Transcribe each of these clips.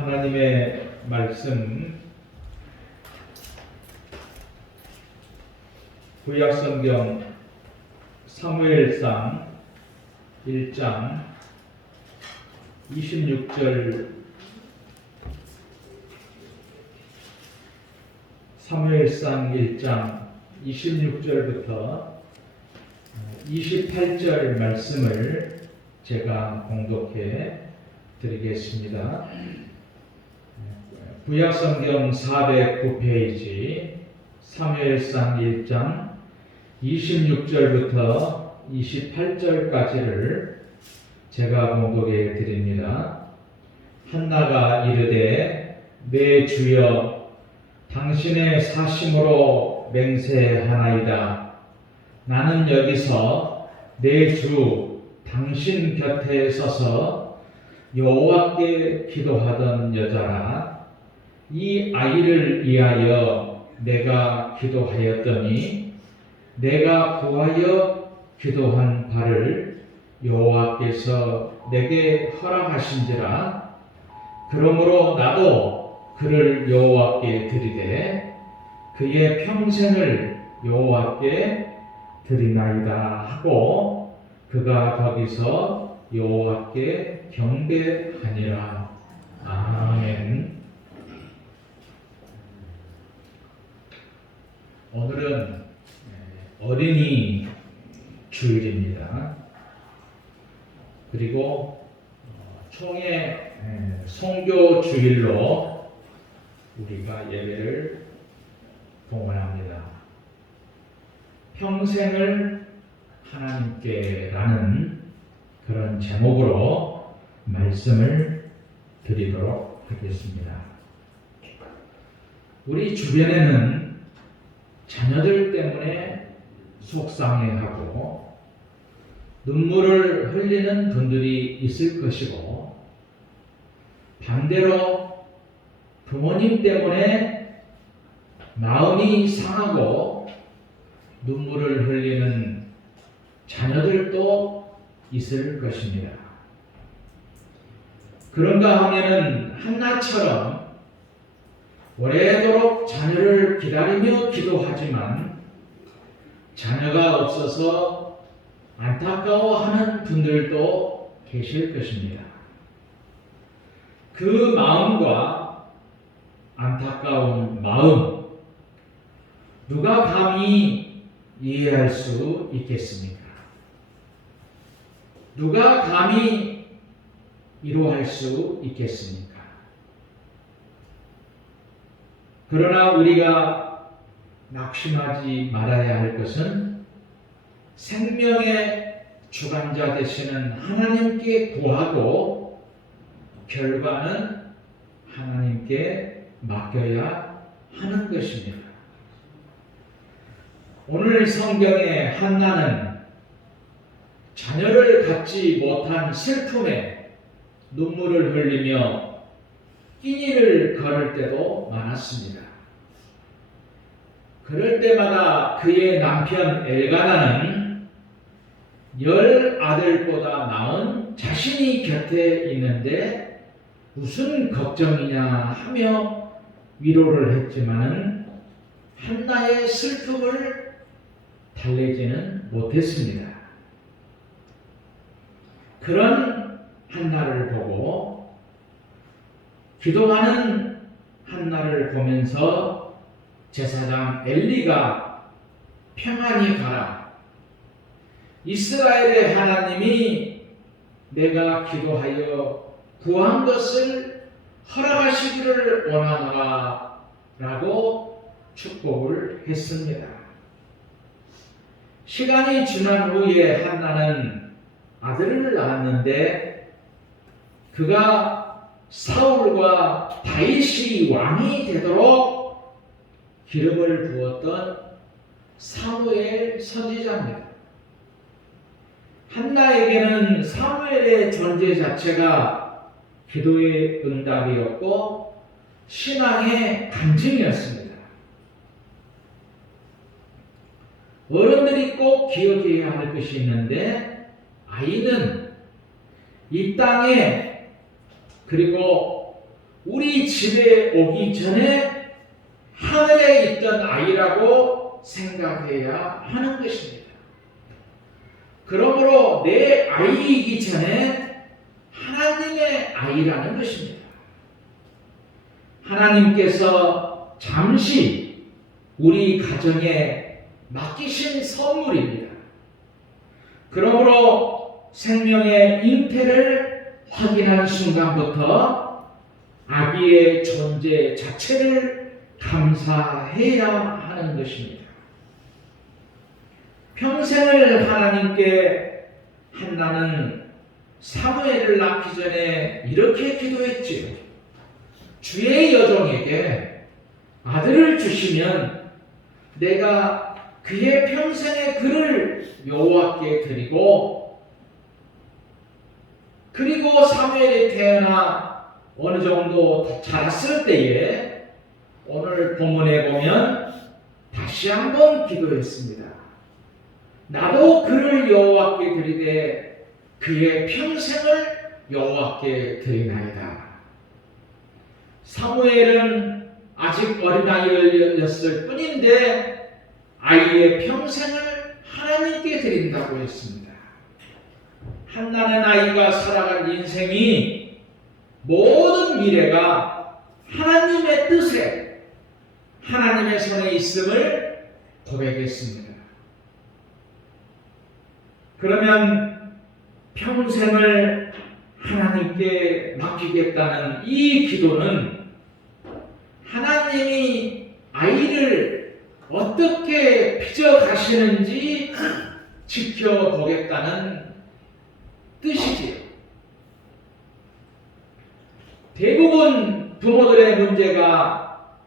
하나님의 말씀 구약성경 사무엘상 1장 26절 사무엘상 1장 26절부터 28절 말씀을 제가 공독해 드리겠습니다. 구약성경 409페이지 사무엘상 1장 26절부터 28절까지를 제가 공독해 드립니다. 한나가 이르되 내 주여 당신의 사심으로 맹세하나이다. 나는 여기서 내 주 당신 곁에 서서 여호와께 기도하던 여자라. 이 아이를 위하여 내가 기도하였더니 내가 구하여 기도한 바를 여호와께서 내게 허락하신지라. 그러므로 나도 그를 여호와께 드리되 그의 평생을 여호와께 드리나이다 하고 그가 거기서 여호와께 경배하니라. 아멘. 오늘은 어린이 주일입니다. 그리고 총회 성교 주일로 우리가 예배를 봉헌합니다. 평생을 하나님께라는 그런 제목으로 말씀을 드리도록 하겠습니다. 우리 주변에는 자녀들 때문에 속상해하고 눈물을 흘리는 분들이 있을 것이고, 반대로 부모님 때문에 마음이 상하고 눈물을 흘리는 자녀들도 있을 것입니다. 그런가 하면은 한나처럼 오래도록 자녀를 기다리며 기도하지만 자녀가 없어서 안타까워하는 분들도 계실 것입니다. 그 마음과 안타까운 마음, 누가 감히 이해할 수 있겠습니까? 누가 감히 위로할 수 있겠습니까? 그러나 우리가 낙심하지 말아야 할 것은 생명의 주관자 되시는 하나님께 구하고 결과는 하나님께 맡겨야 하는 것입니다. 오늘 성경의 한나는 자녀를 갖지 못한 슬픔에 눈물을 흘리며 끼니를 걸을 때도 많았습니다. 그럴 때마다 그의 남편 엘가나는 10아들보다 나은 자신이 곁에 있는데 무슨 걱정이냐 하며 위로를 했지만 한나의 슬픔을 달래지는 못했습니다. 그런 한나를 보고 기도하는 한나를 보면서 제사장 엘리가 평안히 가라. 이스라엘의 하나님이 내가 기도하여 구한 것을 허락하시기를 원하노라 라고 축복을 했습니다. 시간이 지난 후에 한나는 아들을 낳았는데 그가 사울과 다윗이 왕이 되도록 기름을 부었던 사무엘 선지자입니다. 한나에게는 사무엘의 존재 자체가 기도의 응답이었고 신앙의 간증이었습니다. 어른들이 꼭 기억해야 할 것이 있는데, 아이는 이 땅에 그리고 우리 집에 오기 전에 하늘에 있던 아이라고 생각해야 하는 것입니다. 그러므로 내 아이이기 전에 하나님의 아이라는 것입니다. 하나님께서 잠시 우리 가정에 맡기신 선물입니다. 그러므로 생명의 잉태를 확인한 순간부터 아기의 존재 자체를 감사해야 하는 것입니다. 평생을 하나님께 한나는 사무엘을 낳기 전에 이렇게 기도했지요. 주의 여종에게 아들을 주시면 내가 그의 평생의 글을 여호와께 드리고, 그리고 사무엘이 태어나 어느 정도 자랐을 때에 오늘 본문에 보면 다시 한번 기도했습니다. 나도 그를 여호와께 드리되 그의 평생을 여호와께 드리나이다. 사무엘은 아직 어린아이였을 뿐인데 아이의 평생을 하나님께 드린다고 했습니다. 한나는 아이가 살아갈 인생이 모든 미래가 하나님의 뜻에 하나님의 손에 있음을 고백했습니다. 그러면 평생을 하나님께 맡기겠다는 이 기도는 하나님이 아이를 어떻게 빚어가시는지 지켜보겠다는 뜻이지요. 대부분 부모들의 문제가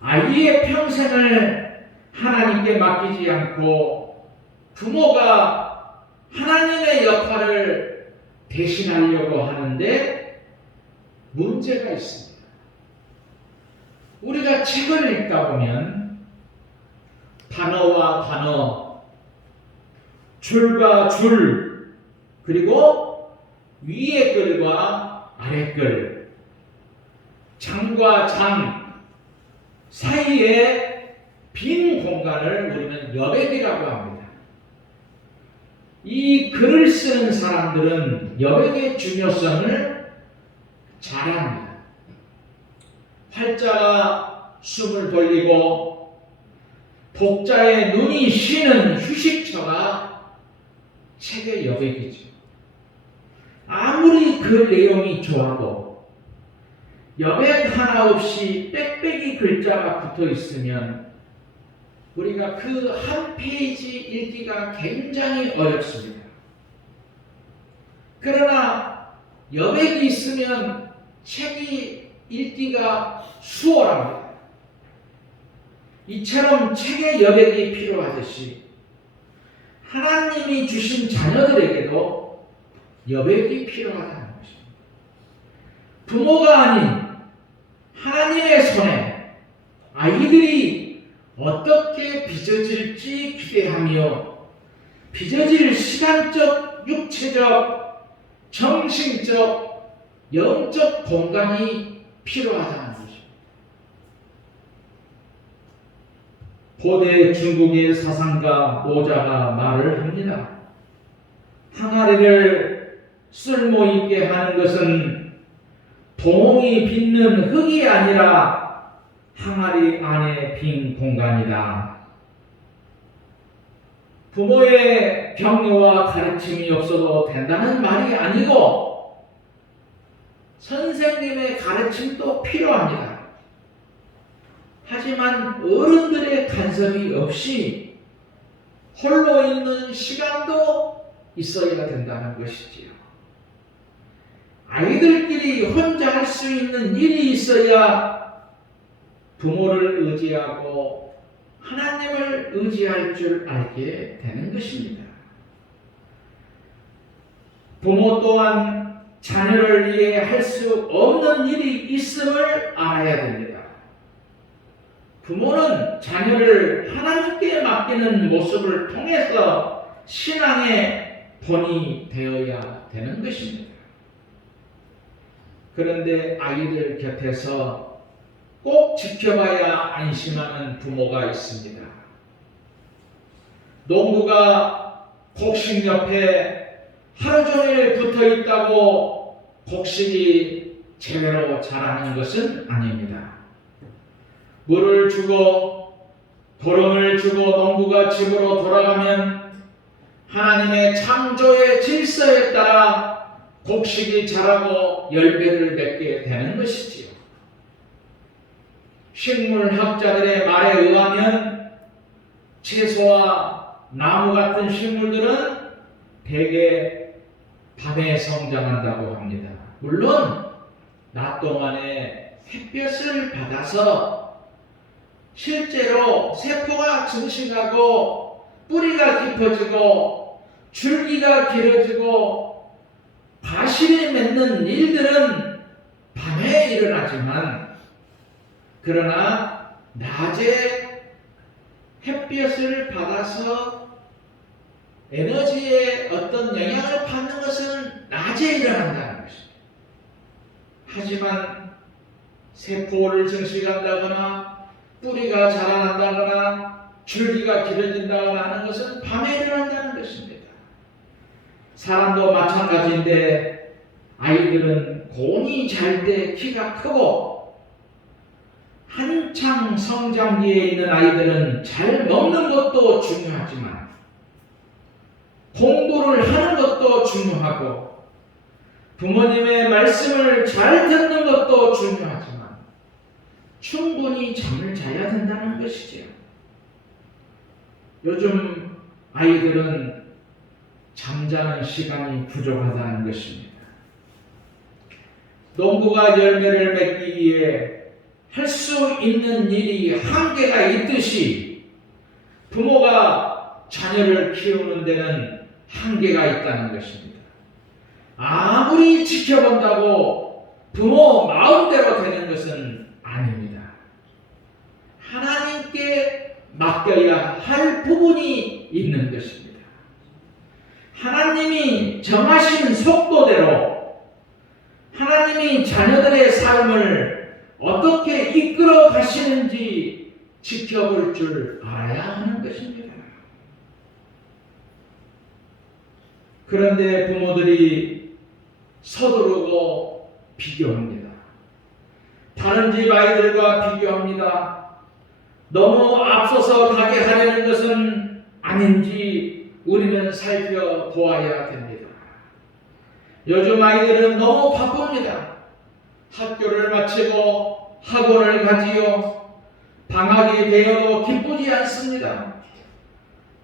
아이의 평생을 하나님께 맡기지 않고 부모가 하나님의 역할을 대신하려고 하는데 문제가 있습니다. 우리가 책을 읽다 보면 단어와 단어, 줄과 줄, 그리고 위의 글과 아래 글, 장과 장 사이에 빈 공간을 우리는 여백이라고 합니다. 이 글을 쓰는 사람들은 여백의 중요성을 잘 압니다. 활자가 숨을 돌리고 독자의 눈이 쉬는 휴식처가 책의 여백이죠. 아무리 그 내용이 좋아도 여백 하나 없이 빽빽이 글자가 붙어 있으면 우리가 그 한 페이지 읽기가 굉장히 어렵습니다. 그러나 여백이 있으면 책이 읽기가 수월합니다. 이처럼 책의 여백이 필요하듯이 하나님이 주신 자녀들에게도 여백이 필요하다는 것입니다. 부모가 아닌 하나님의 손에 아이들이 어떻게 빚어질지 기대하며 빚어질 시간적, 육체적, 정신적, 영적 공간이 필요하다는 것입니다. 고대 중국의 사상가 모자가 말을 합니다. 항아리를 쓸모있게 하는 것은 동이 빚는 흙이 아니라 항아리 안에 빈 공간이다. 부모의 격려와 가르침이 없어도 된다는 말이 아니고 선생님의 가르침도 필요합니다. 하지만 어른들의 간섭이 없이 홀로 있는 시간도 있어야 된다는 것이지요. 아이들끼리 혼자 할 수 있는 일이 있어야 부모를 의지하고 하나님을 의지할 줄 알게 되는 것입니다. 부모 또한 자녀를 위해 할 수 없는 일이 있음을 알아야 됩니다. 부모는 자녀를 하나님께 맡기는 모습을 통해서 신앙의 본이 되어야 되는 것입니다. 그런데 아이들 곁에서 꼭 지켜봐야 안심하는 부모가 있습니다. 농부가 곡식 옆에 하루 종일 붙어 있다고 곡식이 제대로 자라는 것은 아닙니다. 물을 주고 도름을 주고 농부가 집으로 돌아가면 하나님의 창조의 질서에 따라 곡식이 자라고 열매를 맺게 되는 것이지요. 식물학자들의 말에 의하면 채소와 나무 같은 식물들은 대개 밤에 성장한다고 합니다. 물론 낮 동안에 햇볕을 받아서 실제로 세포가 증식하고 뿌리가 깊어지고 줄기가 길어지고 과실이 맺는 일들은 밤에 일어나지만, 그러나 낮에 햇볕을 받아서 에너지에 어떤 영향을 받는 것은 낮에 일어난다는 것입니다. 하지만 세포를 증식한다거나 뿌리가 자라난다거나 줄기가 길어진다거나 하는 것은 밤에 일어난다는 것입니다. 사람도 마찬가지인데 아이들은 곤히 잘 때 키가 크고 한창 성장기에 있는 아이들은 잘 먹는 것도 중요하지만 공부를 하는 것도 중요하고 부모님의 말씀을 잘 듣는 것도 중요하지만 충분히 잠을 자야 된다는 것이지요. 요즘 아이들은 잠자는 시간이 부족하다는 것입니다. 농부가 열매를 맺기 위해 할 수 있는 일이 한계가 있듯이 부모가 자녀를 키우는 데는 한계가 있다는 것입니다. 아무리 지켜본다고 부모 마음대로 되는 것은 아닙니다. 하나님께 맡겨야 할 부분이 있는 것입니다. 하나님이 정하신 속도대로 하나님이 자녀들의 삶을 어떻게 이끌어 가시는지 지켜볼 줄 알아야 하는 것입니다. 그런데 부모들이 서두르고 비교합니다. 다른 집 아이들과 비교합니다. 너무 앞서서 가게 하려는 것은 아닌지 우리는 살펴보아야 됩니다. 요즘 아이들은 너무 바쁩니다. 학교를 마치고 학원을 가지요. 방학이 되어도 기쁘지 않습니다.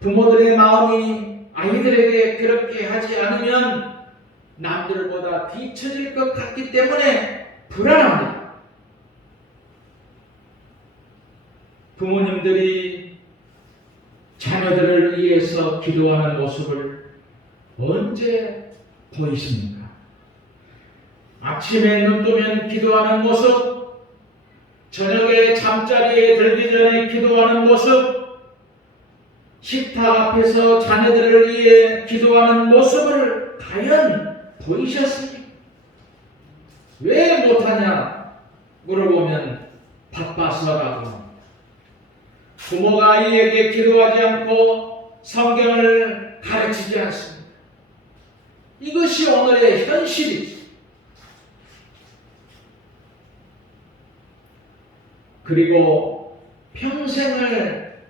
부모들의 마음이 아이들에게 그렇게 하지 않으면 남들보다 뒤처질 것 같기 때문에 불안합니다. 부모님들이 자녀들을 위해서 기도하는 모습을 언제 보이십니까? 아침에 눈 뜨면 기도하는 모습, 저녁에 잠자리에 들기 전에 기도하는 모습, 식탁 앞에서 자녀들을 위해 기도하는 모습을 과연 보이셨습니까? 왜 못하냐 물어보면 바빠서라고 합니다. 부모가 아이에게 기도하지 않고 성경을 가르치지 않습니다. 이것이 오늘의 현실이죠. 그리고 평생을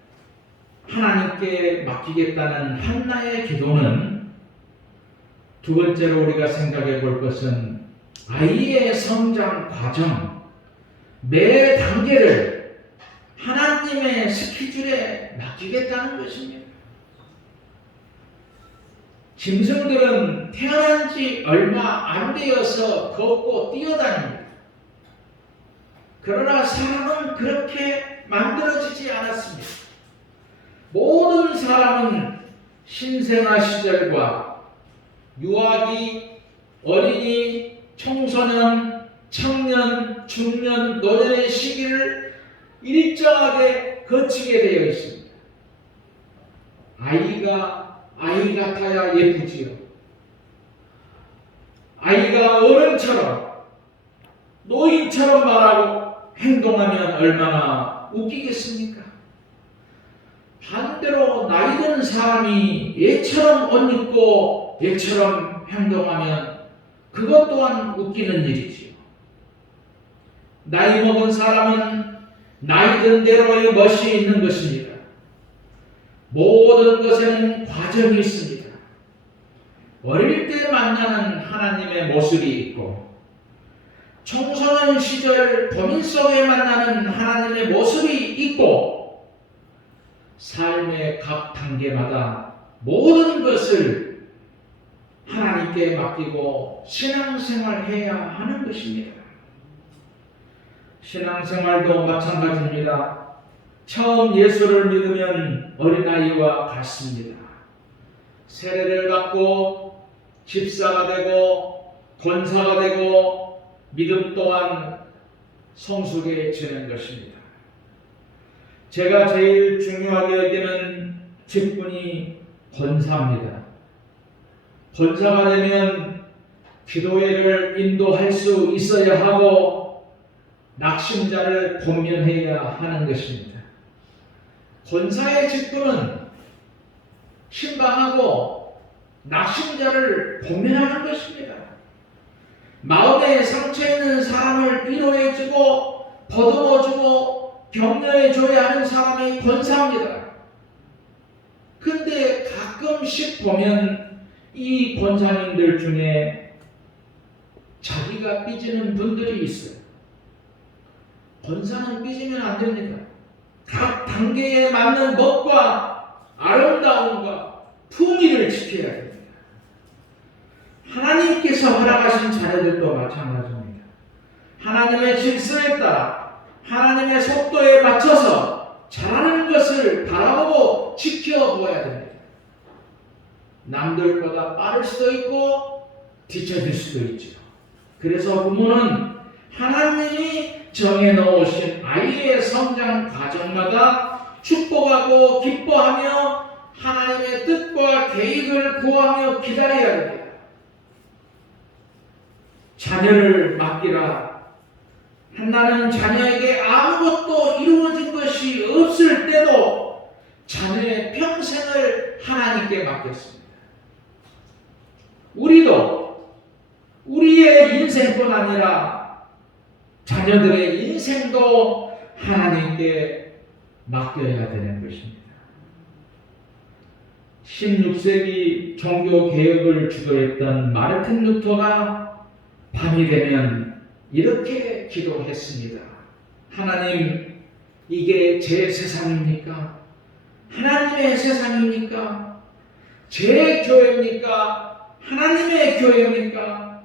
하나님께 맡기겠다는 한나의 기도는, 두 번째로 우리가 생각해 볼 것은 아이의 성장 과정, 매 단계를 하나님의 스케줄에 맡기겠다는 것입니다. 짐승들은 태어난 지 얼마 안 되어서 걷고 뛰어다닙니다. 그러나 사람은 그렇게 만들어지지 않았습니다. 모든 사람은 신생아 시절과 유아기, 어린이, 청소년, 청년, 중년, 노년의 시기를 일정하게 거치게 되어 있습니다. 아이가 아이 같아야 예쁘지요. 아이가 어른처럼 노인처럼 말하고 행동하면 얼마나 웃기겠습니까? 반대로 나이 든 사람이 얘처럼 옷 입고 얘처럼 행동하면 그것 또한 웃기는 일이지요. 나이 먹은 사람은 나이 든 대로의 멋이 있는 것입니다. 모든 것에는 과정이 있습니다. 어릴 때 만나는 하나님의 모습이 있고 청소년 시절 범인 속에 만나는 하나님의 모습이 있고 삶의 각 단계마다 모든 것을 하나님께 맡기고 신앙생활해야 하는 것입니다. 신앙생활도 마찬가지입니다. 처음 예수를 믿으면 어린아이와 같습니다. 세례를 받고 집사가 되고 권사가 되고 믿음 또한 성숙해지는 것입니다. 제가 제일 중요하게 여기는 직분이 권사입니다. 권사가 되면 기도회를 인도할 수 있어야 하고 낙심자를 권면해야 하는 것입니다. 권사의 직분은 신방하고 낙심자를 권면하는 것입니다. 마음에 상처 있는 사람을 위로해주고 보듬어주고 격려해줘야 하는 사람이 권사입니다. 근데 가끔씩 보면 이 권사님들 중에 자기가 삐지는 분들이 있어요. 권사는 삐지면 안 됩니다. 각 단계에 맞는 멋과 아름다움과 품위를 지켜야 됩니다. 하나님께서 허락하신 자녀들도 마찬가지입니다. 하나님의 질서에 따라 하나님의 속도에 맞춰서 잘하는 것을 바라보고 지켜보아야 됩니다. 남들보다 빠를 수도 있고 뒤처질 수도 있죠. 그래서 부모는 하나님이 정해놓으신 아이의 성장 과정마다 축복하고 기뻐하며 하나님의 뜻과 계획을 구하며 기다려야 됩니다. 자녀를 맡기라. 나는 자녀에게 아무것도 이루어진 것이 없을 때도 자녀의 평생을 하나님께 맡겼습니다. 우리도 우리의 인생뿐 아니라 자녀들의 인생도 하나님께 맡겨야 되는 것입니다. 16세기 종교개혁을 주도했던 마르틴 루터가 밤이 되면 이렇게 기도했습니다. 하나님, 이게 제 세상입니까? 하나님의 세상입니까? 제 교회입니까? 하나님의 교회입니까?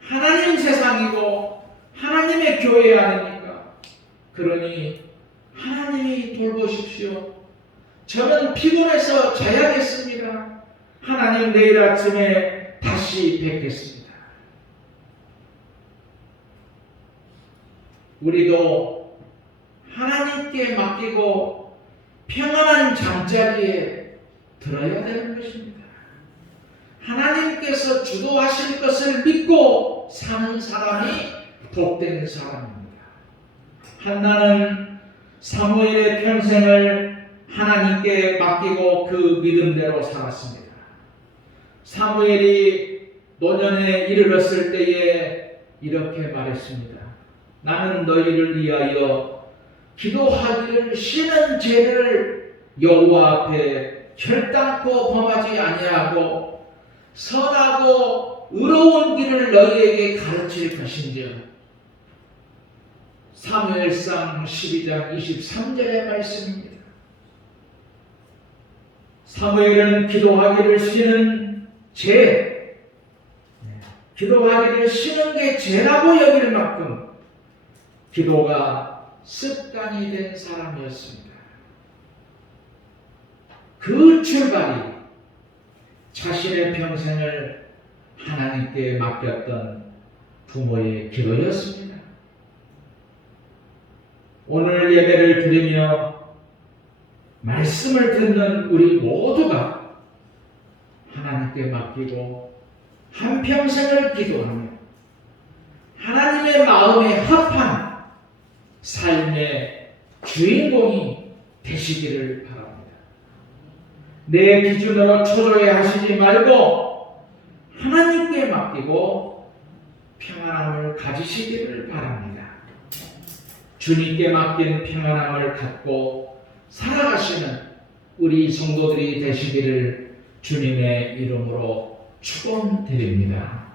하나님 세상이고 하나님의 교회 아닙니까? 그러니 하나님이 돌보십시오. 저는 피곤해서 자야겠습니다. 하나님, 내일 아침에 다시 뵙겠습니다. 우리도 하나님께 맡기고 평안한 잠자리에 들어야 되는 것입니다. 하나님께서 주도하실 것을 믿고 사는 사람이 복된 사람입니다. 한나는 사무엘의 평생을 하나님께 맡기고 그 믿음대로 살았습니다. 사무엘이 노년에 이르렀을 때에 이렇게 말했습니다. 나는 너희를 위하여 기도하기를 싫은 죄를 여호와 앞에 결단코 범하지 아니하고 선하고 의로운 길을 너희에게 가르칠 것인즉. 사무엘상 12장 23절의 말씀입니다. 사무엘은 기도하기를 싫은 죄, 기도하기를 싫은 게 죄라고 여길 만큼 기도가 습관이 된 사람이었습니다. 그 출발이 자신의 평생을 하나님께 맡겼던 부모의 기도였습니다. 오늘 예배를 드리며 말씀을 듣는 우리 모두가 하나님께 맡기고 한평생을 기도하며 하나님의 마음에 합한 삶의 주인공이 되시기를 바랍니다. 내 기준으로 초조해하시지 말고 하나님께 맡기고 평안함을 가지시기를 바랍니다. 주님께 맡긴 평안함을 갖고 살아가시는 우리 성도들이 되시기를 주님의 이름으로 축원드립니다.